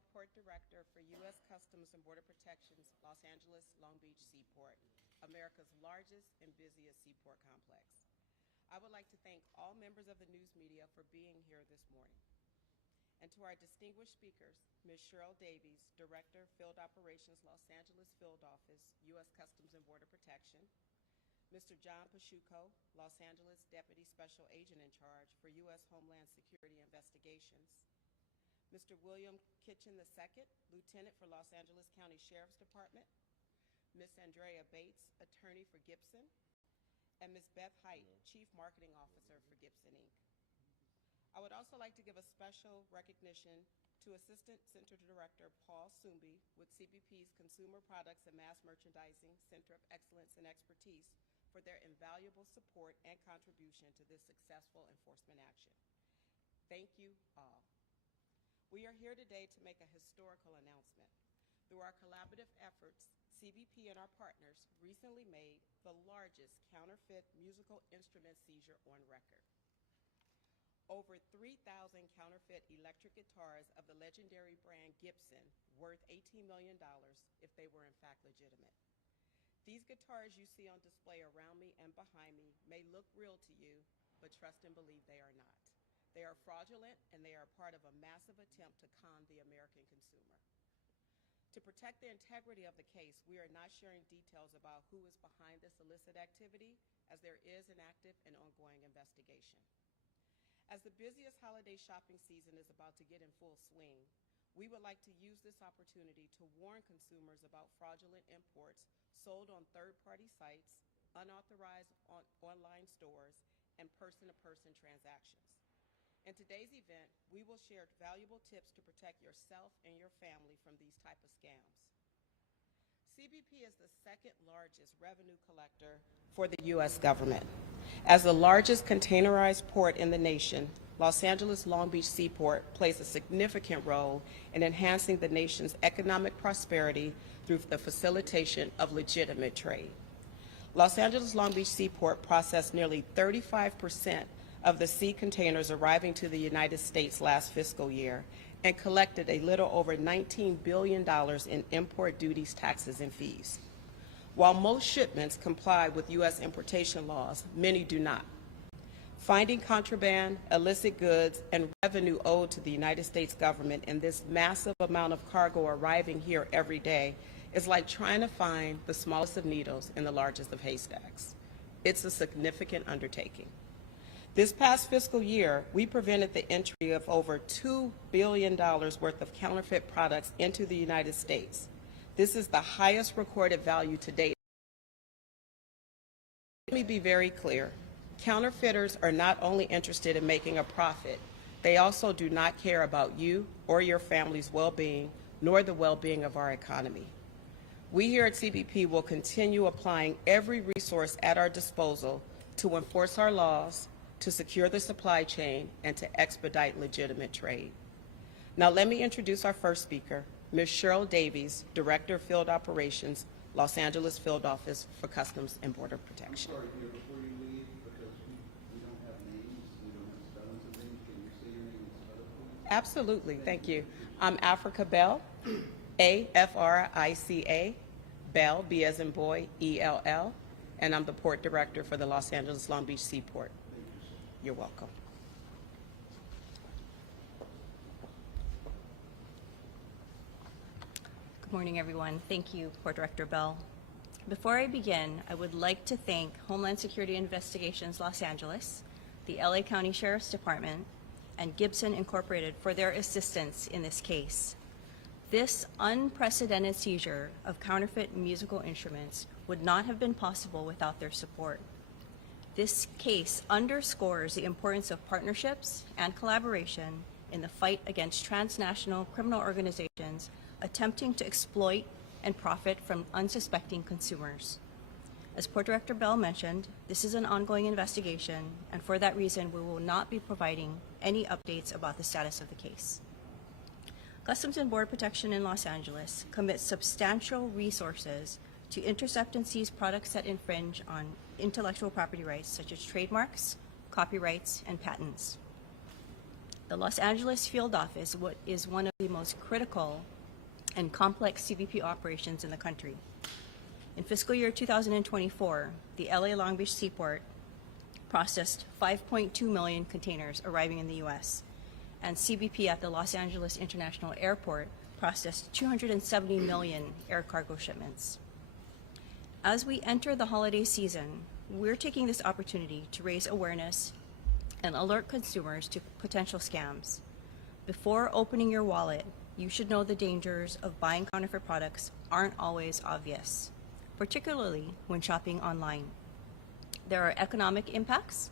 Bell, Port Director for U.S. Customs and Border Protection's Los Angeles Long Beach Seaport, America's largest and busiest seaport complex. I would like to thank all members of the news media for being here this morning. And to our distinguished speakers, Ms. Cheryl Davies, Director, Field Operations, Los Angeles Field Office, U.S. Customs and Border Protection, Mr. John Pachuco, Los Angeles Deputy Special Agent in Charge for U.S. Homeland Security Investigations, Mr. William Kitchen II, Lieutenant for Los Angeles County Sheriff's Department, Ms. Andrea Bates, Attorney for Gibson, and Ms. Beth Height, Chief Marketing Officer for Gibson, Inc. I would also like to give a special recognition to Assistant Center Director Paul Sumbi with CBP's Consumer Products and Mass Merchandising Center of Excellence and Expertise for their invaluable support and contribution to this successful enforcement action. Thank you all. We are here today to make a historical announcement. Through our collaborative efforts, CBP and our partners recently made the largest counterfeit musical instrument seizure on record. Over 3,000 counterfeit electric guitars of the legendary brand Gibson, worth $18 million if they were in fact legitimate. These guitars you see on display around me and behind me may look real to you, but trust and believe they are not. They are fraudulent, and they are part of a massive attempt to con the American consumer. To protect the integrity of the case, we are not sharing details about who is behind this illicit activity, as there is an active and ongoing investigation. As the busiest holiday shopping season is about to get in full swing, we would like to use this opportunity to warn consumers about fraudulent imports sold on third-party sites, unauthorized online stores, and person-to-person transactions. In today's event, we will share valuable tips to protect yourself and your family from these type of scams. CBP is the second largest revenue collector for the U.S. government. As the largest containerized port in the nation, Los Angeles Long Beach Seaport plays a significant role in enhancing the nation's economic prosperity through the facilitation of legitimate trade. Los Angeles Long Beach Seaport processed nearly 35% of the sea containers arriving to the United States last fiscal year and collected a little over $19 billion in import duties, taxes, and fees. While most shipments comply with U.S. importation laws, many do not. Finding contraband, illicit goods, and revenue owed to the United States government in this massive amount of cargo arriving here every day is like trying to find the smallest of needles in the largest of haystacks. It's a significant undertaking. This past fiscal year, we prevented the entry of over $2 billion worth of counterfeit products into the United States. This is the highest recorded value to date. Let me be very clear. Counterfeiters are not only interested in making a profit, they also do not care about you or your family's well-being, nor the well-being of our economy. We here at CBP will continue applying every resource at our disposal to enforce our laws, to secure the supply chain, and to expedite legitimate trade. Now let me introduce our first speaker, Ms. Cheryl Davies, Director of Field Operations, Los Angeles Field Office for Customs and Border Protection. I'm sorry, dear, before you leave, because we don't have names, we don't have spellings of names, can you say your name and spell it, please? Absolutely, thank you. I'm Africa Bell, A-F-R-I-C-A, Bell, B as in boy, E-L-L, and I'm the Port Director for the Los Angeles Long Beach Seaport. You're welcome. Good morning, everyone. Thank you, Port Director Bell. Before I begin, I would like to thank Homeland Security Investigations Los Angeles, the LA County Sheriff's Department, and Gibson Incorporated for their assistance in this case. This unprecedented seizure of counterfeit musical instruments would not have been possible without their support. This case underscores the importance of partnerships and collaboration in the fight against transnational criminal organizations attempting to exploit and profit from unsuspecting consumers. As Port Director Bell mentioned, this is an ongoing investigation, and for that reason, we will not be providing any updates about the status of the case. Customs and Border Protection in Los Angeles commits substantial resources to intercept and seize products that infringe on intellectual property rights such as trademarks, copyrights, and patents. The Los Angeles field office is one of the most critical and complex CBP operations in the country. In fiscal year 2024, the LA Long Beach Seaport processed 5.2 million containers arriving in the U.S., and CBP at the Los Angeles International Airport processed 270 million air cargo shipments. As we enter the holiday season, we're taking this opportunity to raise awareness and alert consumers to potential scams. Before opening your wallet, you should know the dangers of buying counterfeit products aren't always obvious, particularly when shopping online. There are economic impacts,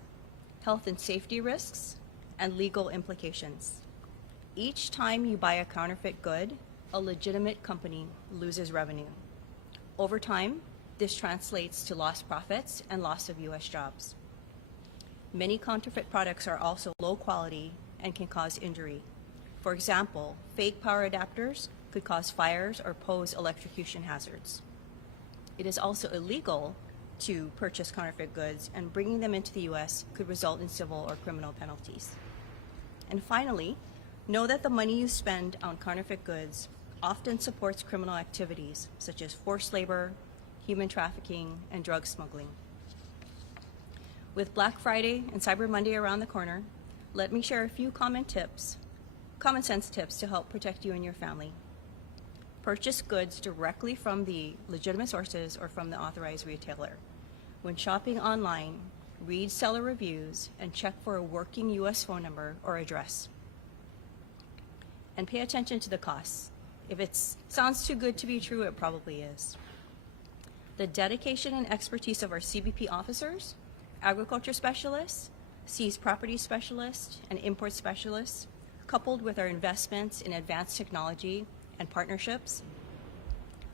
health and safety risks, and legal implications. Each time you buy a counterfeit good, a legitimate company loses revenue. Over time, this translates to lost profits and loss of U.S. jobs. Many counterfeit products are also low quality and can cause injury. For example, fake power adapters could cause fires or pose electrocution hazards. It is also illegal to purchase counterfeit goods, and bringing them into the U.S. could result in civil or criminal penalties. And finally, know that the money you spend on counterfeit goods often supports criminal activities such as forced labor, human trafficking, and drug smuggling. With Black Friday and Cyber Monday around the corner, let me share a few common sense tips to help protect you and your family. Purchase goods directly from the legitimate sources or from the authorized retailer. When shopping online, read seller reviews and check for a working U.S. phone number or address. And pay attention to the costs. If it sounds too good to be true, it probably is. The dedication and expertise of our CBP officers, agriculture specialists, seized property specialists, and import specialists, coupled with our investments in advanced technology and partnerships,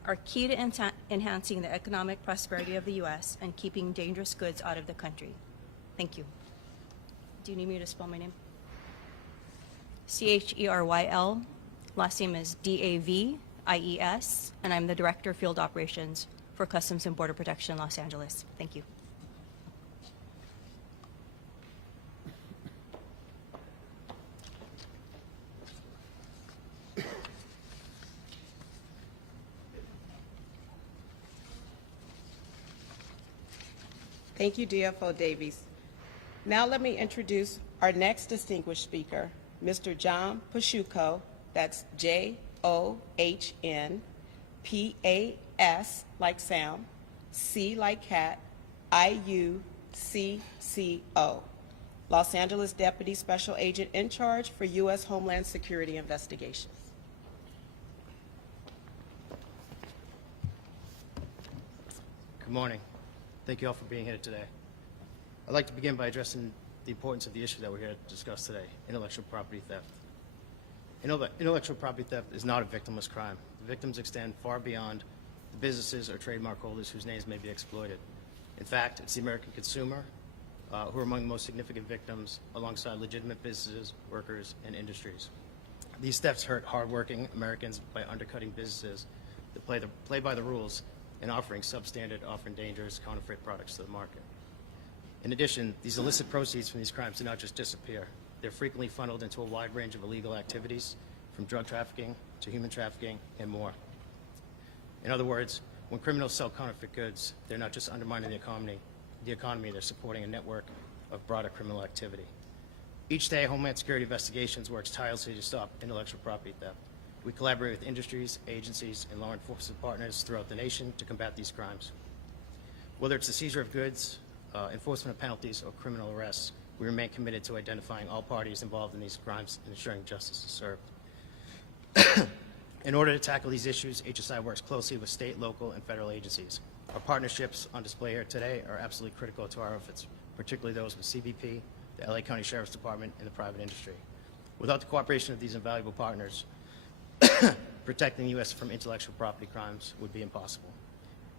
are key to enhancing the economic prosperity of the U.S. and keeping dangerous goods out of the country. Thank you. Do you need me to spell my name? Cheryl. Last name is Davies, and I'm the Director of Field Operations for Customs and Border Protection, Los Angeles. Thank you. Thank you, DFO Davies. Now let me introduce our next distinguished speaker, Mr. John Pashuko. That's JOHNPAS like Sam, C like cat, IUCCO, Los Angeles Deputy Special Agent in charge for U.S. Homeland Security Investigations. Good morning. Thank you all for being here today. I'd like to begin by addressing the importance of the issue that we're here to discuss today, intellectual property theft. Intellectual property theft is not a victimless crime. The victims extend far beyond the businesses or trademark holders whose names may be exploited. In fact, it's the American consumer who are among the most significant victims alongside legitimate businesses, workers, and industries. These thefts hurt hardworking Americans by undercutting businesses that play by the rules and offering substandard, often dangerous counterfeit products to the market. In addition, these illicit proceeds from these crimes do not just disappear. They're frequently funneled into a wide range of illegal activities, from drug trafficking to human trafficking and more. In other words, when criminals sell counterfeit goods, they're not just undermining the economy, they're supporting a network of broader criminal activity. Each day, Homeland Security Investigations works tirelessly to stop intellectual property theft. We collaborate with industries, agencies, and law enforcement partners throughout the nation to combat these crimes. Whether it's the seizure of goods, enforcement of penalties, or criminal arrests, we remain committed to identifying all parties involved in these crimes and ensuring justice is served. In order to tackle these issues, HSI works closely with state, local, and federal agencies. Our partnerships on display here today are absolutely critical to our efforts, particularly those with CBP, the LA County Sheriff's Department, and the private industry. Without the cooperation of these invaluable partners, protecting the U.S. from intellectual property crimes would be impossible.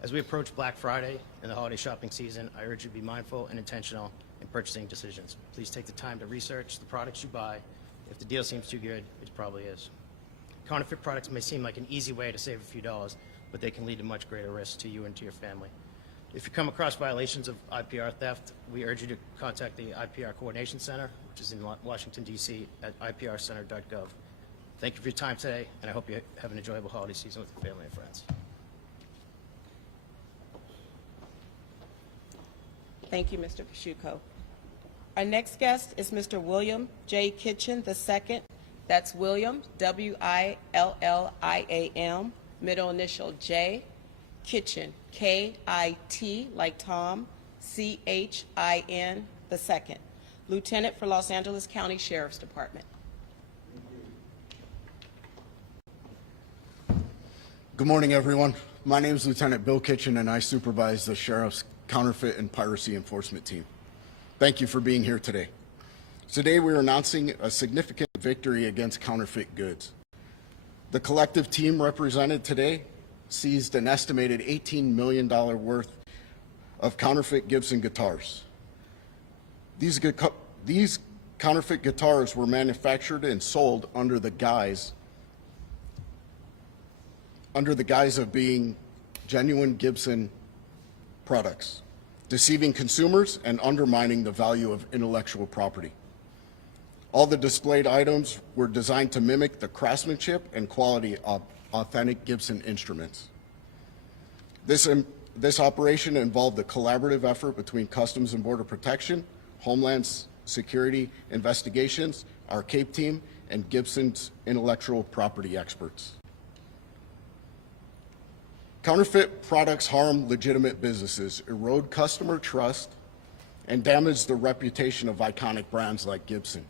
As we approach Black Friday and the holiday shopping season, I urge you to be mindful and intentional in purchasing decisions. Please take the time to research the products you buy. If the deal seems too good, it probably is. Counterfeit products may seem like an easy way to save a few dollars, but they can lead to much greater risk to you and to your family. If you come across violations of IPR theft, we urge you to contact the IPR Coordination Center which is in Washington, D.C. at iprcenter.gov. Thank you for your time today, and I hope you have an enjoyable holiday season with your family and friends. Thank you, Mr. Pashuko. Our next guest is Mr. William J. Kitchen II. That's William, W-I-L-L-I-A-M, middle initial J, Kitchen, K-I-T, like Tom, C-H-I-N, II, Lieutenant for Los Angeles County Sheriff's Department. Good morning, everyone. My name is Lieutenant Bill Kitchen, and I supervise the Sheriff's Counterfeit and Piracy Enforcement Team. Thank you for being here today. Today, we're announcing a significant victory against counterfeit goods. The collective team represented today seized an estimated $18 million worth of counterfeit Gibson guitars. These counterfeit guitars were manufactured and sold under the guise of being genuine Gibson products, deceiving consumers and undermining the value of intellectual property. All the displayed items were designed to mimic the craftsmanship and quality of authentic Gibson instruments. This operation involved a collaborative effort between Customs and Border Protection, Homeland Security Investigations, our CAPE team, and Gibson's intellectual property experts. Counterfeit products harm legitimate businesses, erode customer trust, and damage the reputation of iconic brands like Gibson.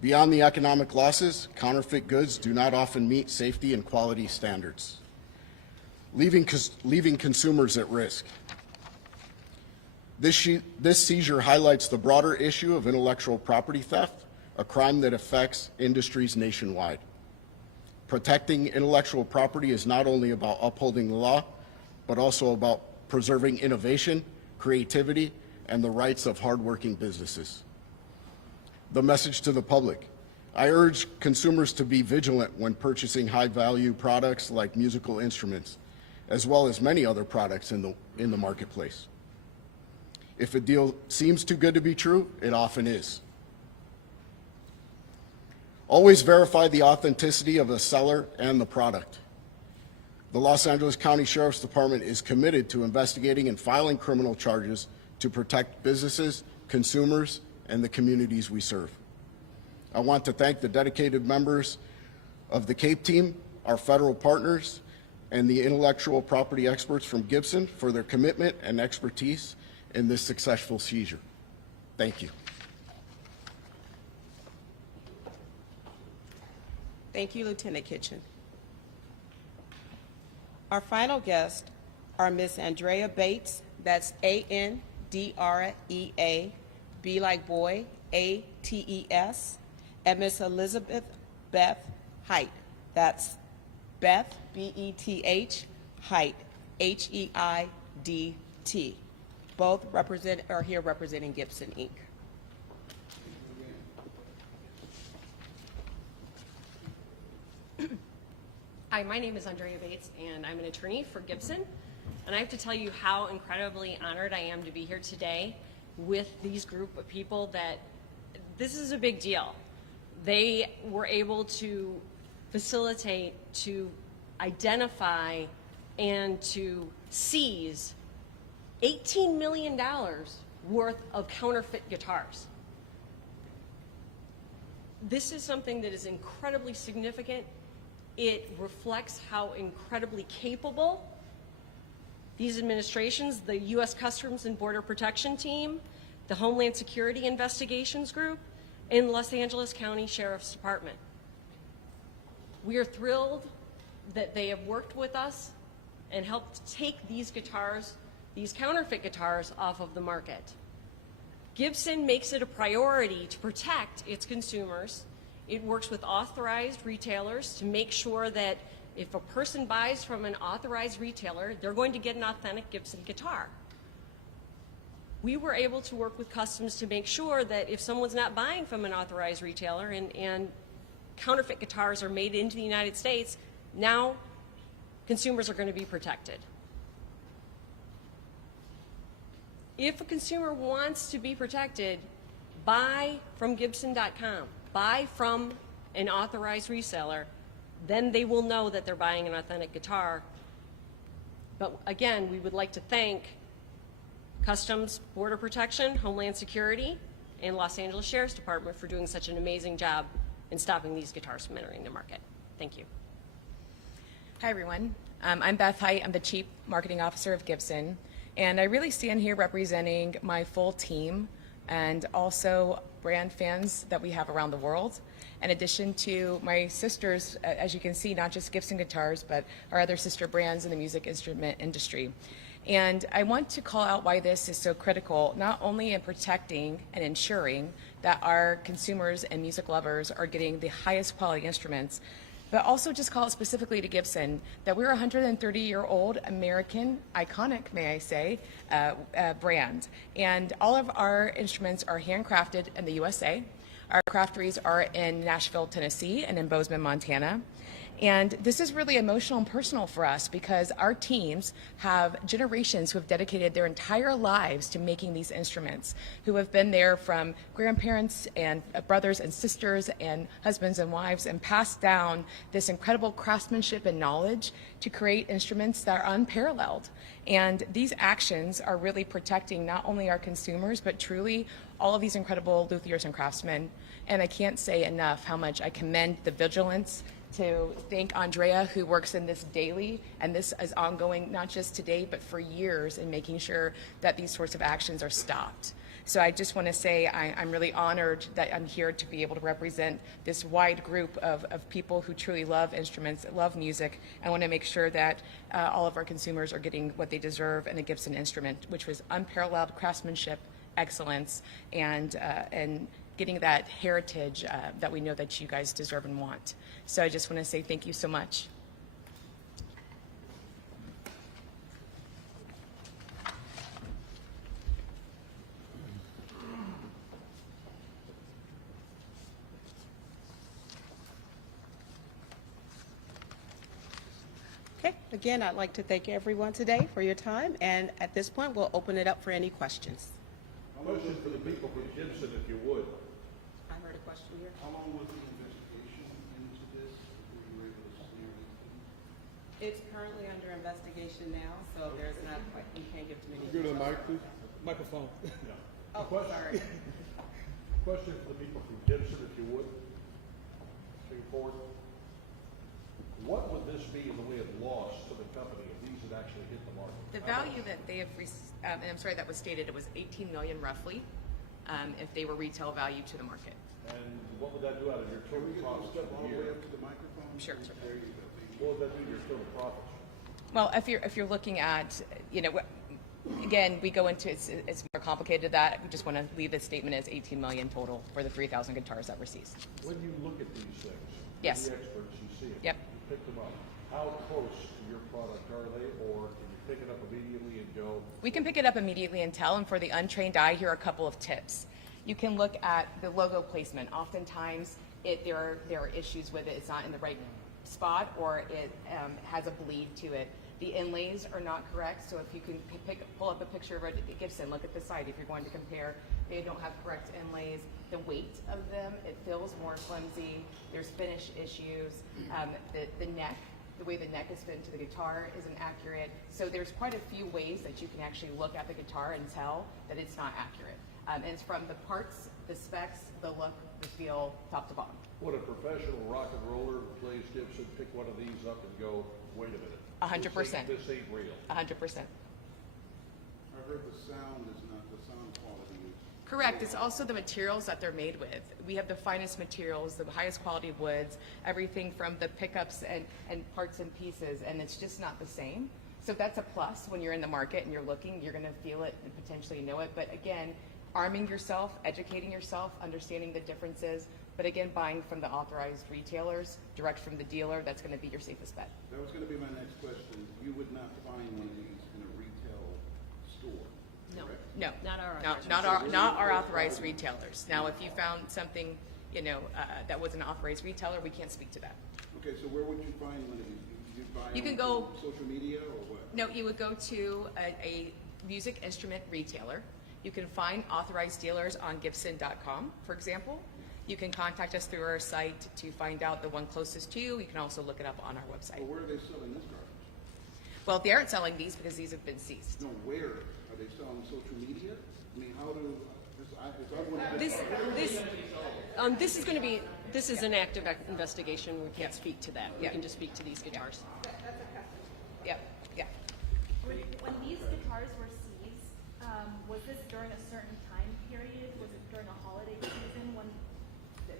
Beyond the economic losses, counterfeit goods do not often meet safety and quality standards, leaving consumers at risk. This seizure highlights the broader issue of intellectual property theft, a crime that affects industries nationwide. Protecting intellectual property is not only about upholding the law, but also about preserving innovation, creativity, and the rights of hardworking businesses. The message to the public. I urge consumers to be vigilant when purchasing high-value products like musical instruments, as well as many other products in the marketplace. If a deal seems too good to be true, it often is. Always verify the authenticity of the seller and the product. The Los Angeles County Sheriff's Department is committed to investigating and filing criminal charges to protect businesses, consumers, and the communities we serve. I want to thank the dedicated members of the CAPE team, our federal partners, and the intellectual property experts from Gibson for their commitment and expertise in this successful seizure. Thank you. Thank you, Lieutenant Kitchen. Our final guests are Ms. Andrea Bates, that's A-N-D-R-E-A, B like boy, A-T-E-S, and Ms. Elizabeth Beth Height, that's Beth, B-E-T-H, Height, H-E-I-D-T. Both are here representing Gibson, Inc. Hi, my name is Andrea Bates, and I'm an attorney for Gibson. And I have to tell you how incredibly honored I am to be here today with these group of people that this is a big deal. They were able to facilitate, to identify, and to seize $18 million worth of counterfeit guitars. This is something that is incredibly significant. It reflects how incredibly capable these administrations, the U.S. Customs and Border Protection Team, the Homeland Security Investigations Group, and Los Angeles County Sheriff's Department. We are thrilled that they have worked with us and helped take these guitars, these counterfeit guitars, off of the market. Gibson makes it a priority to protect its consumers. It works with authorized retailers to make sure that if a person buys from an authorized retailer, they're going to get an authentic Gibson guitar. We were able to work with Customs to make sure that if someone's not buying from an authorized retailer and counterfeit guitars are made into the United States, now consumers are going to be protected. If a consumer wants to be protected, buy from Gibson.com, buy from an authorized reseller, then they will know that they're buying an authentic guitar. But again, we would like to thank Customs, Border Protection, Homeland Security, and Los Angeles Sheriff's Department for doing such an amazing job in stopping these guitars from entering the market. Thank you. Hi, everyone. I'm Beth Height. I'm the Chief Marketing Officer of Gibson, and I really stand here representing my full team and also brand fans that we have around the world, in addition to my sisters, as you can see, not just Gibson guitars, but our other sister brands in the music instrument industry. And I want to call out why this is so critical, not only in protecting and ensuring that our consumers and music lovers are getting the highest quality instruments, but also just call it specifically to Gibson that we're a 130-year-old American, iconic, may I say, brand. And all of our instruments are handcrafted in the USA. Our crafteries are in Nashville, Tennessee, and in Bozeman, Montana. And this is really emotional and personal for us because our teams have generations who have dedicated their entire lives to making these instruments, who have been there from grandparents and brothers and sisters and husbands and wives and passed down this incredible craftsmanship and knowledge to create instruments that are unparalleled. And these actions are really protecting not only our consumers, but truly all of these incredible luthiers and craftsmen. And I can't say enough how much I commend the vigilance, to thank Andrea, who works in this daily, and this is ongoing not just today, but for years in making sure that these sorts of actions are stopped. So I just want to say I'm really honored that I'm here to be able to represent this wide group of people who truly love instruments, love music, and want to make sure that all of our consumers are getting what they deserve in a Gibson instrument, which was unparalleled craftsmanship, excellence, and getting that heritage that we know that you guys deserve and want. So I just want to say thank you so much. Okay, again, I'd like to thank everyone today for your time, and at this point, we'll open it up for any questions. Question for the people from Gibson, if you would. I heard a question here. How long was the investigation into this before you were able to snare these? It's currently under investigation now, so there's not, like, we can't give too many. Go to the mic, details. please. Microphone. Oh, Question. sorry. Question for the people from Gibson, if you would. Bring it forward. What would this be in the way of loss to the company if these had actually hit the market? The value that they have, and I'm sorry that was stated, it was $18 million roughly, if they were retail value to the market. And what would that do out of your total profits Step for all the the way year? up to the microphone. Sure. There you go. What would that do to your total profits? Well, if you're looking at, again, we go into it's more complicated than that. We just want to leave this statement as 18 million total for the 3,000 guitars that were seized. When you look at these things, Yes. the experts, you see it. Yep. You pick them up. How close to your product are they, or can you pick it up immediately and go? We can pick it up immediately and tell, and for the untrained eye, here are a couple of tips. You can look at the logo placement. Oftentimes, there are issues with it. It's not in the right spot, or it has a bleed to it. The inlays are not correct, so if you can pull up a picture of a Gibson, look at the side if you're going to compare. They don't have correct inlays. The weight of them, it feels more flimsy. There's finish issues. The neck, the way the neck is fit into the guitar isn't accurate. So there's quite a few ways that you can actually look at the guitar and tell that it's not accurate. And it's from the parts, the specs, the look, the feel, top to bottom. Would a professional rock and roller who plays Gibson pick one of these up and go, wait a minute? 100%. This ain't real. 100%. I heard the sound is not, the sound quality is. Correct. It's also the materials that they're made with. We have the finest materials, the highest quality woods, everything from the pickups and parts and pieces, and it's just not the same. So that's a plus when you're in the market and you're looking, you're going to feel it and potentially know it. But again, arming yourself, educating yourself, understanding the differences, but again, buying from the authorized retailers, direct from the dealer, that's going to be your safest bet. That was going to be my next question. You would not find one of these in a retail store, correct? No, Not our not our authorized retailers. Now, if you found something, that was an authorized retailer, we can't speak to that. Okay, so where would you find one of these? You'd buy You can them go- from social media or what? No, you would go to a music instrument retailer. You can find authorized dealers on Gibson.com, for example. You can contact us through our site to find out the one closest to you. You can also look it up on our website. Well, where are they selling this garbage? Well, they aren't selling these because these have been seized. No, where? Are they selling social media? I mean, how do, This is an active investigation. We can't speak to that. We Yeah. can just speak to these guitars. Yep, yeah. When these guitars were seized, was this during a certain time period? Was it during a holiday season when the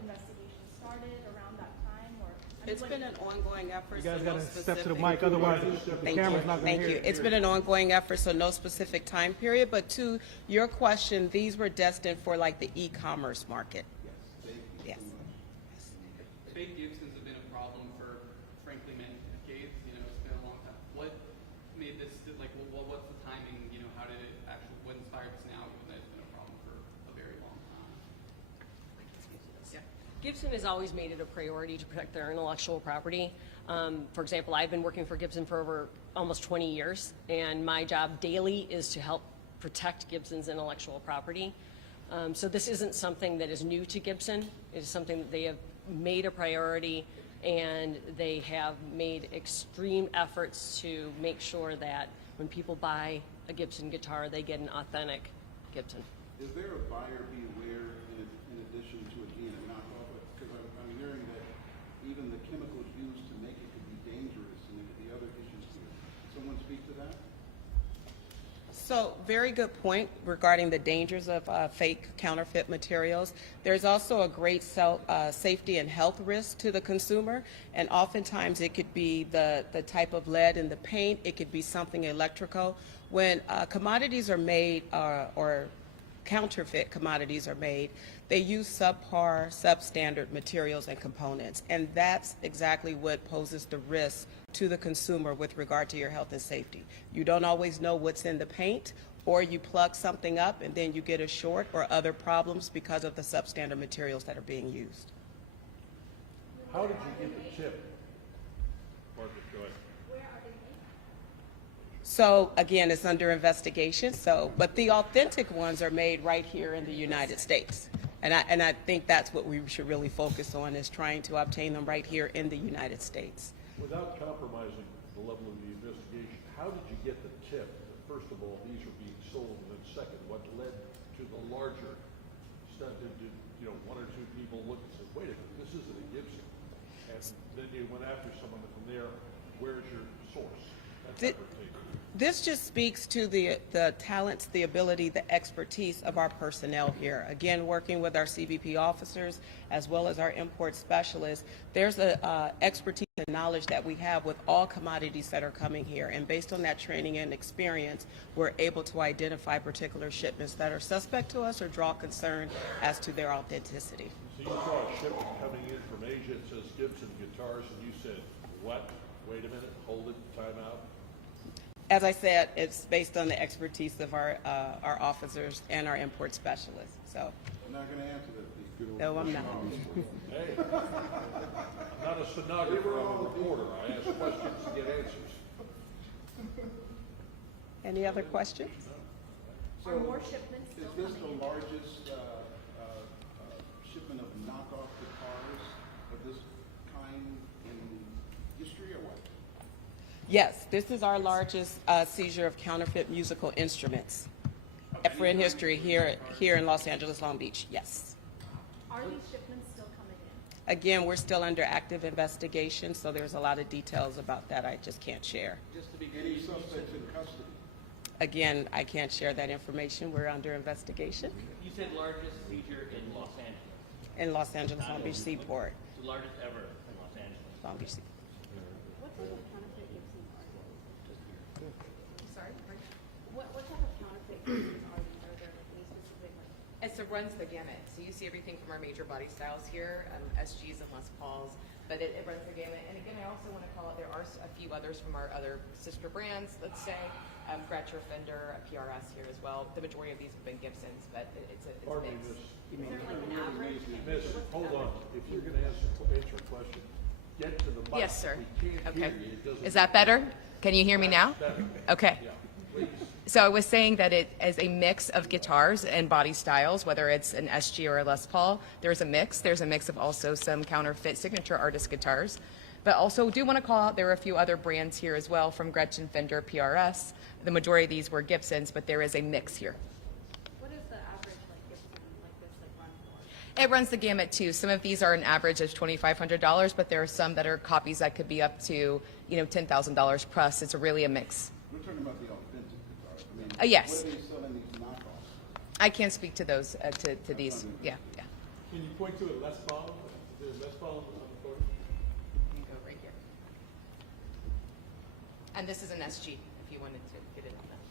investigation started around that time, or? I mean, It's been an ongoing effort. You guys so got no to step to the specific- mic, otherwise the Thank camera's you. not going to Thank hear you. it. It's been an ongoing effort, so no specific time period. But to your question, these were destined for like the e-commerce market. Yes. Fake Gibsons have been a problem for, frankly, many decades. You know, it's been a long time. What made this, like, what's the timing? You know, how did it actually, what inspired this now, given that it's been a problem for a very long time? Gibson has always made it a priority to protect their intellectual property. For example, I've been working for Gibson for over almost 20 years, and my job daily is to help protect Gibson's intellectual property. So this isn't something that is new to Gibson. It is something that they have made a priority, and they have made extreme efforts to make sure that when people buy a Gibson guitar, they get an authentic Gibson. Is there a buyer beware in addition to, again, a knockoff? Because I'm hearing that even the chemicals used to make it could be dangerous and the other issues here. Can someone speak to that? So, very good point regarding the dangers of fake counterfeit materials. There's also a great safety and health risk to the consumer, and oftentimes it could be the type of lead in the paint, it could be something electrical. When commodities are made or counterfeit commodities are made, they use subpar, substandard materials and components, and that's exactly what poses the risk to the consumer with regard to your health and safety. You don't always know what's in the paint, or you plug something up and then you get a short or other problems because of the substandard materials that are being used. How did you get the tip? Margaret, go ahead. So again, it's under investigation. But the authentic ones are made right here in the United States, and I think that's what we should really focus on, is trying to obtain them right here in the United States. Without compromising the level of the investigation, how did you get the tip that, first of all, these are being sold, and then second, what led to the larger stuff? Did one or two people look and say, wait a minute, this isn't a Gibson? And then you went after someone, and from there, where's your source? That's This just speaks to the talents, the ability, the expertise of our personnel here. Again, working with our CBP officers as well as our import specialists, there's a expertise and knowledge that we have with all commodities that are coming here. And based on that training and experience, we're able to identify particular shipments that are suspect to us or draw concern as to their authenticity. So you saw a shipment coming in from Asia, it says Gibson guitars, and you said, what? Wait a minute, hold it, time out. As I said, it's based on the expertise of our officers and our import specialists. So, I'm not going to answer that, Pete. no, I'm not. Hey, I'm not a stenographer, I'm a reporter. I ask questions to get answers. Any other questions? So, Are more shipments still is this coming the in? largest shipment of knockoff guitars of this kind in history, or what? Yes, this is our largest seizure of counterfeit musical instruments ever in history here in Los Angeles, Long Beach. Yes. Are these shipments still coming in? Again, we're still under active investigation, so there's a lot of details about that I just can't share. Just to be Any suspects in custody? Again, I can't share that information. We're under investigation You said largest seizure in Los Angeles. in Los Angeles, Long Beach Seaport. It's the largest ever in Los Angeles. Long Beach Seaport. What type of counterfeit Gibsons are these? Sorry? What type of counterfeit Gibsons are these? Are there any specific, like, It runs the gamut. So you see everything from our major body styles here, SGs and Les Pauls, but it runs the gamut. And again, I also want to call out, there are a few others from our other sister brands, let's say, Gretsch, Fender, PRS here as well. The majority of these have been Gibsons, but it's a Pardon me, mix. miss. is there like an average? Miss, hold on. If you're going to answer a question, get to the mic. Yes, sir. We can't Okay. hear you. It doesn't Is that better? Can you hear me now? better. Okay. Yeah, please. So I was saying that it is a mix of guitars and body styles, whether it's an SG or a Les Paul. There's a mix. There's a mix of also some counterfeit signature artist guitars. But also do want to call out there are a few other brands here as well, from Gretchen, Fender, PRS. The majority of these were Gibsons, but there is a mix here. What is the average like Gibson like this like run for? It runs the gamut too. Some of these are an average of $2,500, but there are some that are copies that could be up to, $10,000 plus. It's really a mix. We're talking about the authentic guitars. I mean, Yes. what are they selling these knockoffs? I can't speak to those, to these. Yeah. Can you point to a Les Paul? Is there a Les Paul on the board? You can go right here. And this is an SG, if you wanted to get it on that.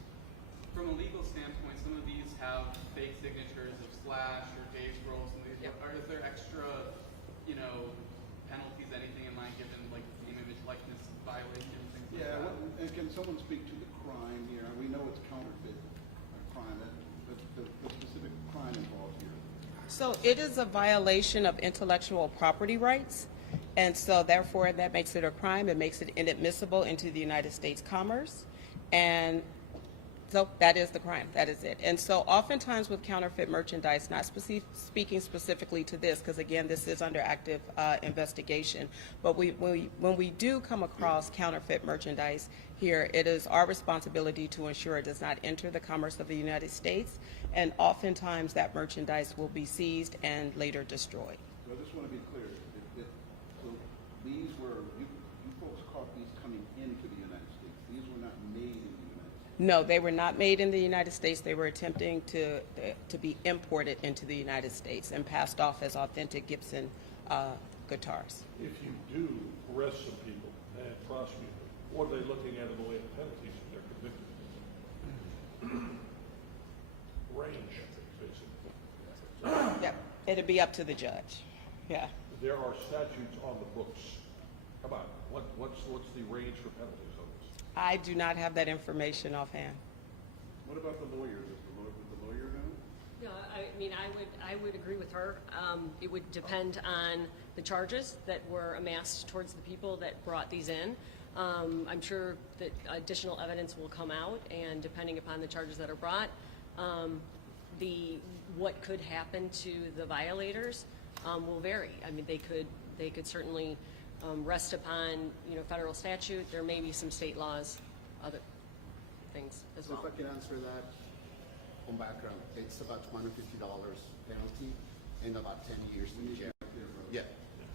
From a legal standpoint, some of these have fake signatures of Slash or Dave Grohl. Some of these, is there extra, penalties, anything in mind, given like name, image, likeness violation, things like Yeah, that? and can someone speak to the crime here? We know it's counterfeit crime, but the specific crime involved here. So it is a violation of intellectual property rights, and so therefore that makes it a crime. It makes it inadmissible into the United States commerce, and so that is the crime. That is it. And so oftentimes with counterfeit merchandise, not speaking specifically to this, because again, this is under active investigation, but when we do come across counterfeit merchandise here, it is our responsibility to ensure it does not enter the commerce of the United States, and oftentimes that merchandise will be seized and later destroyed. So I just want to be clear. So these were, you folks caught these coming into the United States. These were not made in the United States. No, they were not made in the United States. They were attempting to be imported into the United States and passed off as authentic Gibson guitars. If you do arrest some people and prosecute them, what are they looking at in the way of penalties if they're convicted? Range, basically. Yep, it'd be up to the judge. Yeah. There are statutes on the books. Come on, what's the range for penalties on this? I do not have that information offhand. What about the lawyers? Is the lawyer know? No, I would agree with her. It would depend on the charges that were amassed towards the people that brought these in. I'm sure that additional evidence will come out, and depending upon the charges that are brought, what could happen to the violators will vary. I mean, they could certainly rest upon federal statute. There may be some state laws, other things as well. So if I can answer that on background, it's about $250 penalty and about 10 years in jail. Yeah.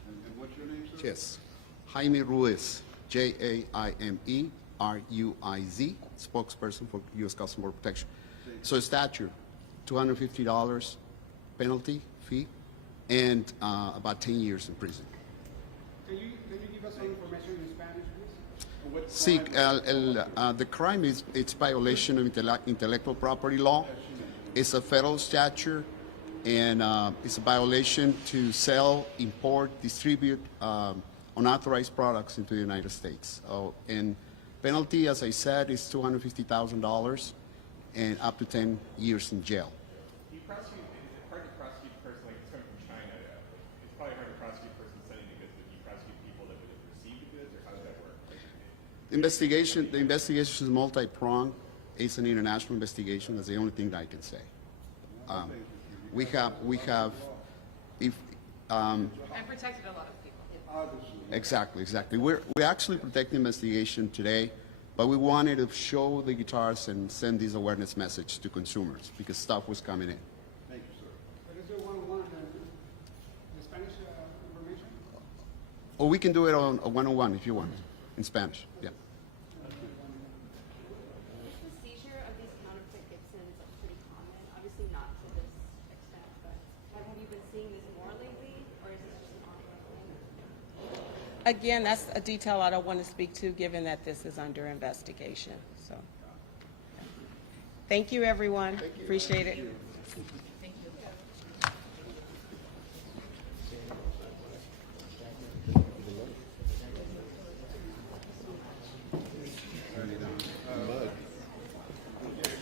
And what's your name, sir? Yes. Jaime Ruiz, Jaime Ruiz, spokesperson for U.S. Customs and Border Protection. So statute, $250 penalty fee and about 10 years in prison. Can you give us some information in Spanish, please? Sí, the crime is it's violation of intellectual property law. It's a federal statute, and it's a violation to sell, import, distribute unauthorized products into the United States. And penalty, as I said, is $250,000 and up to 10 years in jail. You prosecute, it's hard to prosecute a person like it's coming from China. It's probably hard to prosecute a person sending the goods, but you prosecute people that would have received the goods, or how does that work? The investigation is multi-pronged. It's an international investigation. That's the only thing that I can say. We have, if And protected a lot of people. exactly. We actually protect the investigation today, but we wanted to show the guitars and send this awareness message to consumers because stuff was coming in. Thank you, sir. But is there one-on-one the Spanish information? Or we can do it on a one-on-one if you want, in Spanish. Yeah. Is the seizure of these counterfeit Gibsons pretty common? Obviously not to this extent, but have you been seeing this more lately, or is this just an ongoing thing? Again, that's a detail I don't want to speak to, given that this is under investigation. So, thank you, everyone. Appreciate it.